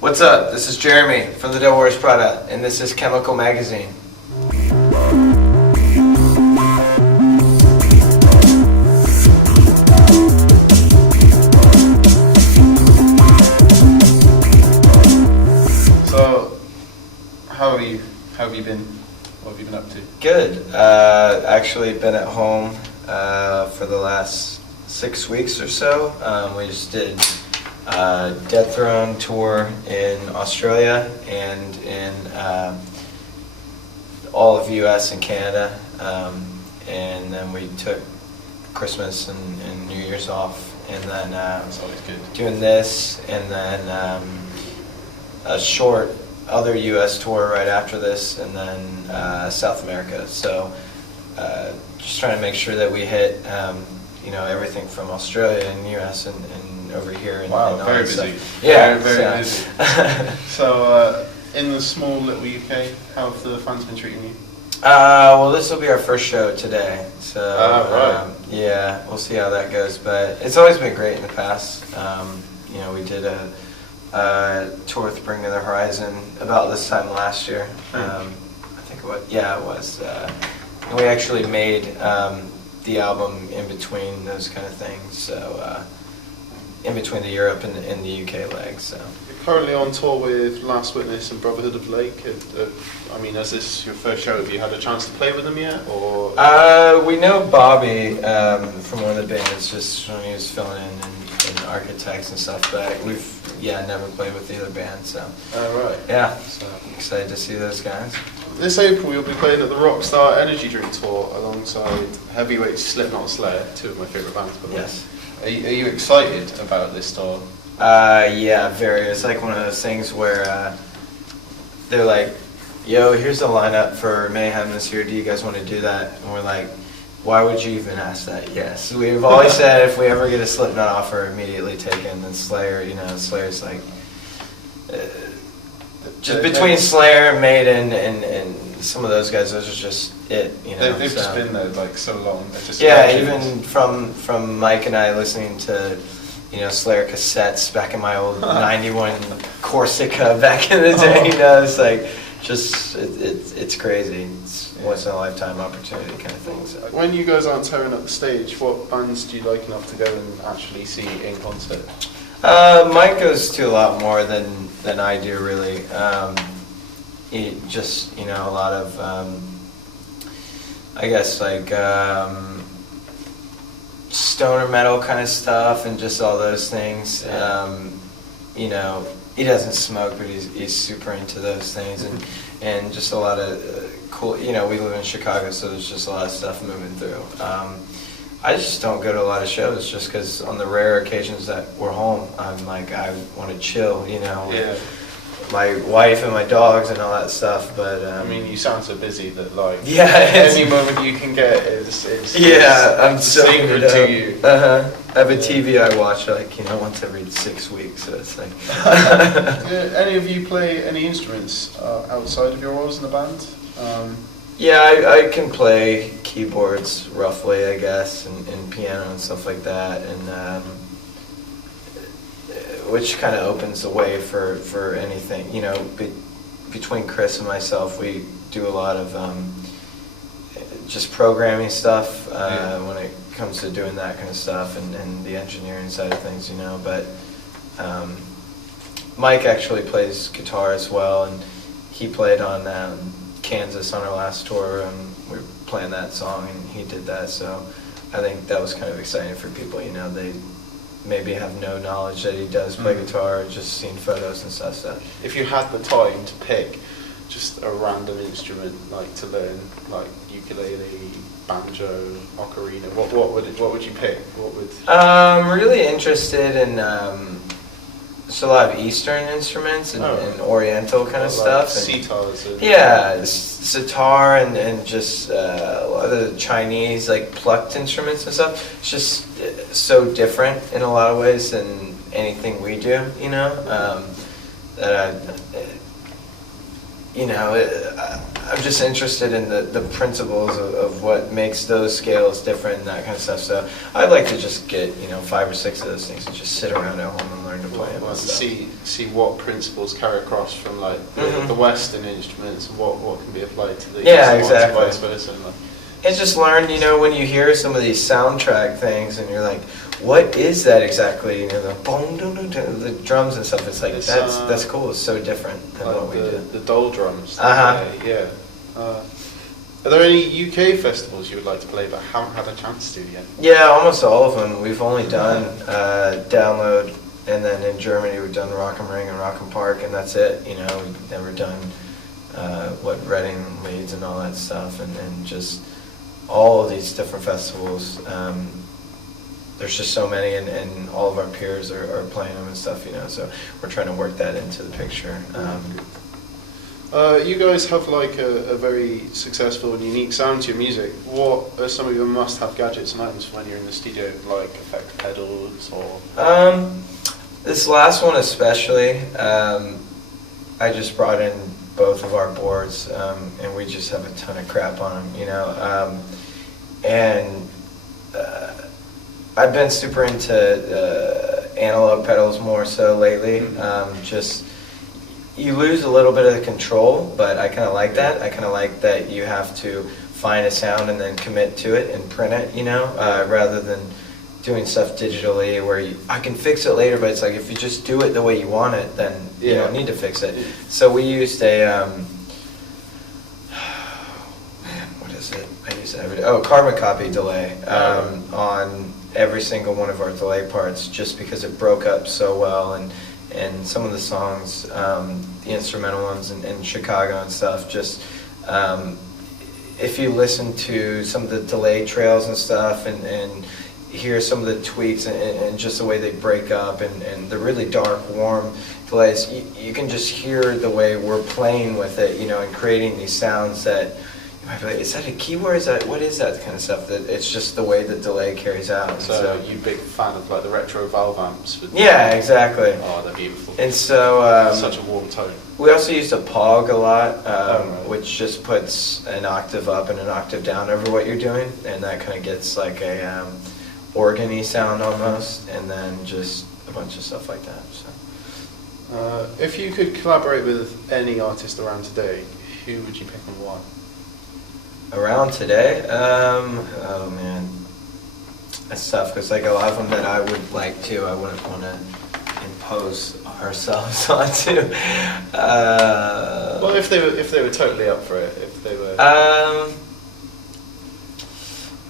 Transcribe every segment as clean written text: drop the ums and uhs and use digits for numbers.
What's up? This is Jeremy from the Devil Wears Prada, and this is Chemical Magazine. So, how have you been? What have you been up to? Good. Actually been at home for the last 6 weeks or so. We just did Death Throne tour in Australia and in all of US and Canada, and then we took Christmas and New Year's off, and then That's always good. doing this, and then a short other US tour right after this, and then South America. So just trying to make sure that we hit everything from Australia and US and over here. And, Wow, and all very that busy. stuff. Yeah, very busy. So, in the small little UK, how have the fans been treating you? Well, this will be our first show today, so right. yeah, we'll see how that goes. But it's always been great in the past. We did a tour with Bring Me the Horizon about this time last year. I think it was. And we actually made the album in between those kind of things. So in between the Europe and the UK legs. So. You're currently on tour with Last Witness and Brotherhood of Lake. Is this your first show? Have you had a chance to play with them yet? Or we know Bobby from one of the bands just when he was filling in Architects and stuff, but we've never played with the other band. So right. Yeah, so I'm excited to see those guys. This April you'll be playing at the Rockstar Energy Drink Tour alongside heavyweights Slipknot and Slayer, two of my favourite bands. By the way. Yes. Are you excited about this tour? Yeah, very. It's like one of those things where they're like, yo, here's the lineup for Mayhem this year. Do you guys want to do that? And we're like, why would you even ask that? Yes. We've always said if we ever get a Slipknot offer, immediately take it. And then Slayer, Slayer's like, just between Slayer, Maiden, and some of those guys, those are just it, They've just been there like so long. Just even from Mike and I listening to, Slayer cassettes back in my old '91 Corsica back in the day. It's like it's crazy. It's once in a lifetime opportunity kind of thing. So. When you guys aren't tearing up the stage, what bands do you like enough to go and actually see in concert? Mike goes to a lot more than I do, really. He just, a lot of, I guess, like, stoner metal kind of stuff and just all those things. He doesn't smoke, but he's super into those things, and just a lot of cool, we live in Chicago, so there's just a lot of stuff moving through. I just don't go to a lot of shows just because on the rare occasions that we're home, I'm like, I want to chill, with my wife and my dogs and all that stuff. But you sound so busy that any moment you can get is I'm so sacred to you. I have a TV I watch once every 6 weeks, so it's like. Do any of you play any instruments outside of your roles in the band? Yeah, I can play keyboards roughly, I guess, and piano and stuff like that, and which kind of opens the way for anything. Between Chris and myself, we do a lot of just programming stuff when it comes to doing that kind of stuff and the engineering side of things, But Mike actually plays guitar as well, and he played on Kansas on our last tour, and we were playing that song, and he did that. So I think that was kind of exciting for people. They maybe have no knowledge that he does play guitar, or just seen photos and stuff. So if you had the time to pick just a random instrument to learn, like ukulele, banjo, ocarina, what would you pick? What would? I'm really interested in just a lot of Eastern instruments and Oriental kind of stuff. Sitars. Sitar and just a lot of the Chinese plucked instruments and stuff. It's just so different in a lot of ways than anything we do, that you know, I'm just interested in the principles of what makes those scales different and that kind of stuff. So I'd like to just get, you know, 5 or 6 of those things and just sit around at home and learn to play them. Well, and stuff. see what principles carry across from like the Western instruments and what can be applied to the Eastern ones and vice versa. And just learn, you know, when you hear some of these soundtrack things and you're like, what is that exactly? You know, the boom, doo, doo, doo, the drums and stuff. It's like, that's cool. It's so different than like what we do. The doll drums. Yeah. Are there any UK festivals you would like to play but haven't had a chance to yet? Yeah, almost all of them. We've only done Download, and then in Germany we've done Rock am Ring and Rock am Park, and that's it. You know, we've never done Reading, Leeds, and all that stuff, and just all of these different festivals. There's just so many, and all of our peers are playing them and stuff, you know, so we're trying to work that into the picture. You guys have like a very successful and unique sound to your music. What are some of your must-have gadgets and items when you're in the studio, like effect pedals or? This last one especially, I just brought in both of our boards, and we just have a ton of crap on them, you know, and I've been super into analog pedals more so lately. Just you lose a little bit of the control, but I kind of like that. I kind of like that you have to find a sound and then commit to it and print it, you know, rather than doing stuff digitally where I can fix it later, but it's like if you just do it the way you want it, then you don't need to fix it. So we used a what is it? I use it every day. Carbon copy delay on every single one of our delay parts, just because it broke up so well, and some of the songs, the instrumental ones in Chicago and stuff, just if you listen to some of the delay trails and stuff and hear some of the tweaks and just the way they break up and the really dark, warm delays, you can just hear the way we're playing with it, you know, and creating these sounds that you might be like, is that a keyboard? What is that kind of stuff? That it's just the way the delay carries out. So you big fan of like the retro valve amps? Yeah, exactly. Oh, they're beautiful. And so such a warm tone. We also used a Pog a lot, which just puts an octave up and an octave down over what you're doing, and that kind of gets like a organ-y sound almost, and then just a bunch of stuff like that. So, if you could collaborate with any artist around today, who would you pick and why? Around today, oh man, that's tough because like a lot of them that I would like to, I wouldn't want to impose ourselves onto. Well, if they were totally up for it, if they were.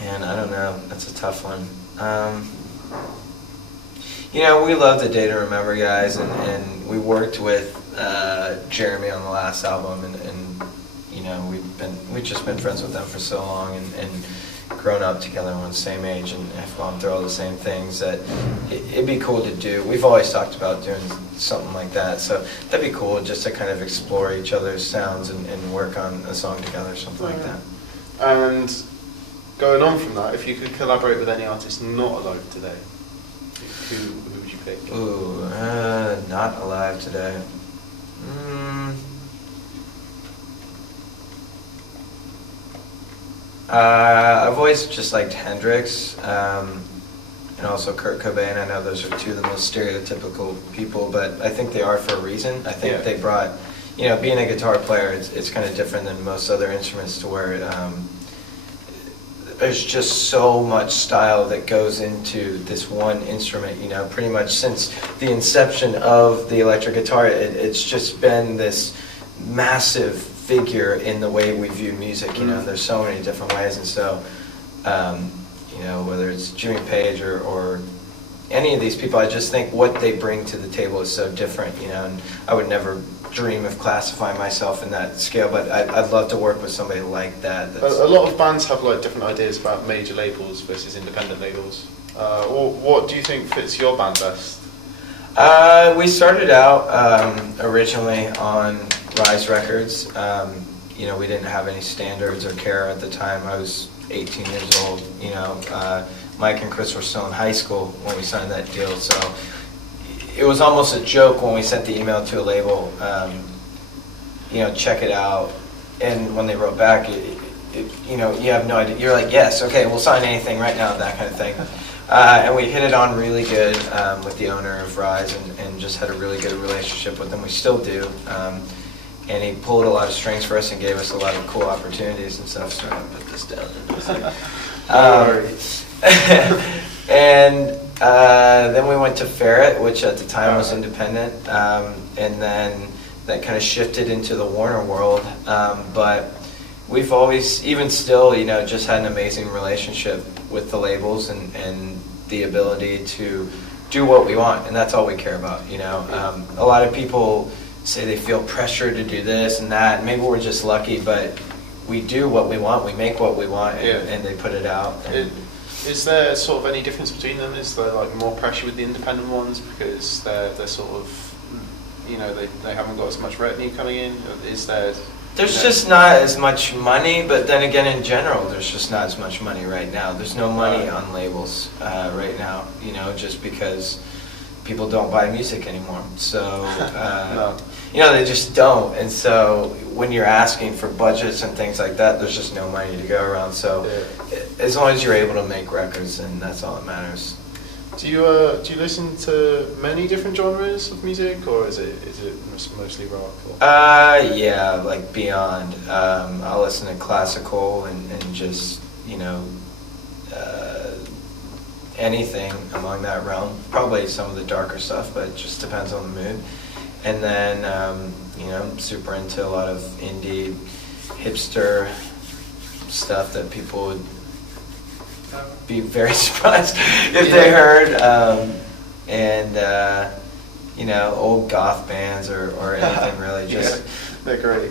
Man, I don't know. That's a tough one. You know, we love the Day to Remember guys, and we worked with Jeremy on the last album, and you know, we've just been friends with them for so long, and grown up together, we're the same age, and have gone through all the same things that it'd be cool to do. We've always talked about doing something like that, so that'd be cool just to kind of explore each other's sounds and work on a song together, something like that. And going on from that, if you could collaborate with any artist not alive today, who would you pick? Ooh, not alive today. I've always just liked Hendrix, and also Kurt Cobain. I know those are two of the most stereotypical people, but I think they are for a reason. I think they brought, you know, being a guitar player, it's kind of different than most other instruments, to where there's just so much style that goes into this one instrument, you know, pretty much since the inception of the electric guitar, it's just been this massive figure in the way we view music, you know, there's so many different ways, and so, you know, whether it's Jimmy Page or any of these people, I just think what they bring to the table is so different, you know, and I would never dream of classifying myself in that scale, but I'd love to work with somebody like that. A lot of bands have like different ideas about major labels versus independent labels. What do you think fits your band best? We started out originally on Rise Records. You know, we didn't have any standards or care at the time. I was 18 years old. You know, Mike and Chris were still in high school when we signed that deal, so it was almost a joke when we sent the email to a label. check it out. And when they wrote back, you have no idea. You're like, yes, okay, we'll sign anything right now, that kind of thing. And we hit it on really good with the owner of Rise, and just had a really good relationship with him. We still do. And he pulled a lot of strings for us and gave us a lot of cool opportunities and stuff. So I'm going to put this down. And then we went to Ferret, which at the time was independent. And then that kind of shifted into the Warner world. But we've always, even still, just had an amazing relationship with the labels and the ability to do what we want. And that's all we care about, A lot of people say they feel pressure to do this and that. And maybe we're just lucky, but we do what we want. We make what we want, and they put it out. Is there sort of any difference between them? Is there like more pressure with the independent ones because they're sort of, they haven't got as much revenue coming in? Is there? There's just not as much money, but then again, in general, there's just not as much money right now. There's no money on labels right now, just because people don't buy music anymore. So, they just don't. And so when you're asking for budgets and things like that, there's just no money to go around. So as long as you're able to make records, then that's all that matters. Do you listen to many different genres of music, or is it mostly rock? Yeah, like beyond. I'll listen to classical and just anything along that realm. Probably some of the darker stuff, but it just depends on the mood. And then I'm super into a lot of indie, hipster stuff that people would be very surprised if they heard, old goth bands or anything really. Just they're great.